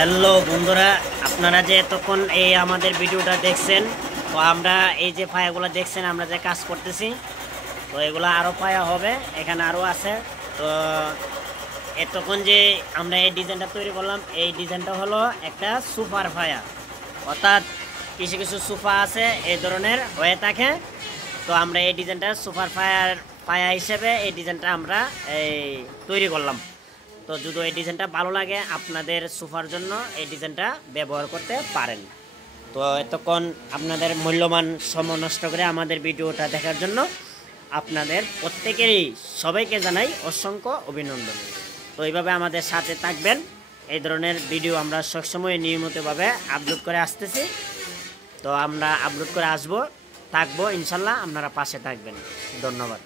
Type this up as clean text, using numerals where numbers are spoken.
Hello বন্ধুরা, আপনারা যে এতক্ষণ এই আমাদের ভিডিওটা দেখছেন, তো আমরা এই যে পায়াগুলো দেখছেন আমরা যে কাজ করতেছি, তো এগুলো আরও পায়া হবে, এখানে আরও আছে। তো এতক্ষণ যে আমরা এই ডিজাইনটা তৈরি করলাম, এই ডিজাইনটা হলো একটা সুপার পায়া, অর্থাৎ কিছু কিছু সোফা আছে এই ধরনের হয়ে থাকে। তো আমরা এই ডিজাইনটা সুপার পায়া হিসেবে এই ডিজাইনটা আমরা এই তৈরি করলাম। তো যদি এই ডিজাইনটা ভালো লাগে আপনাদের সোফার জন্য এই ডিজাইনটা ব্যবহার করতে পারেন। তো এতক্ষণ আপনাদের মূল্যবান সময় নষ্ট করে আমাদের ভিডিওটা দেখার জন্য আপনাদের প্রত্যেকেরই সবাইকে জানাই অসংখ্য অভিনন্দন। তো এইভাবে আমাদের সাথে থাকবেন, এই ধরনের ভিডিও আমরা সবসময় নিয়মিতভাবে আপলোড করে আসতেছি। তো আমরা আপলোড করে আসবো, থাকবো ইনশাল্লাহ, আপনারা পাশে থাকবেন। ধন্যবাদ।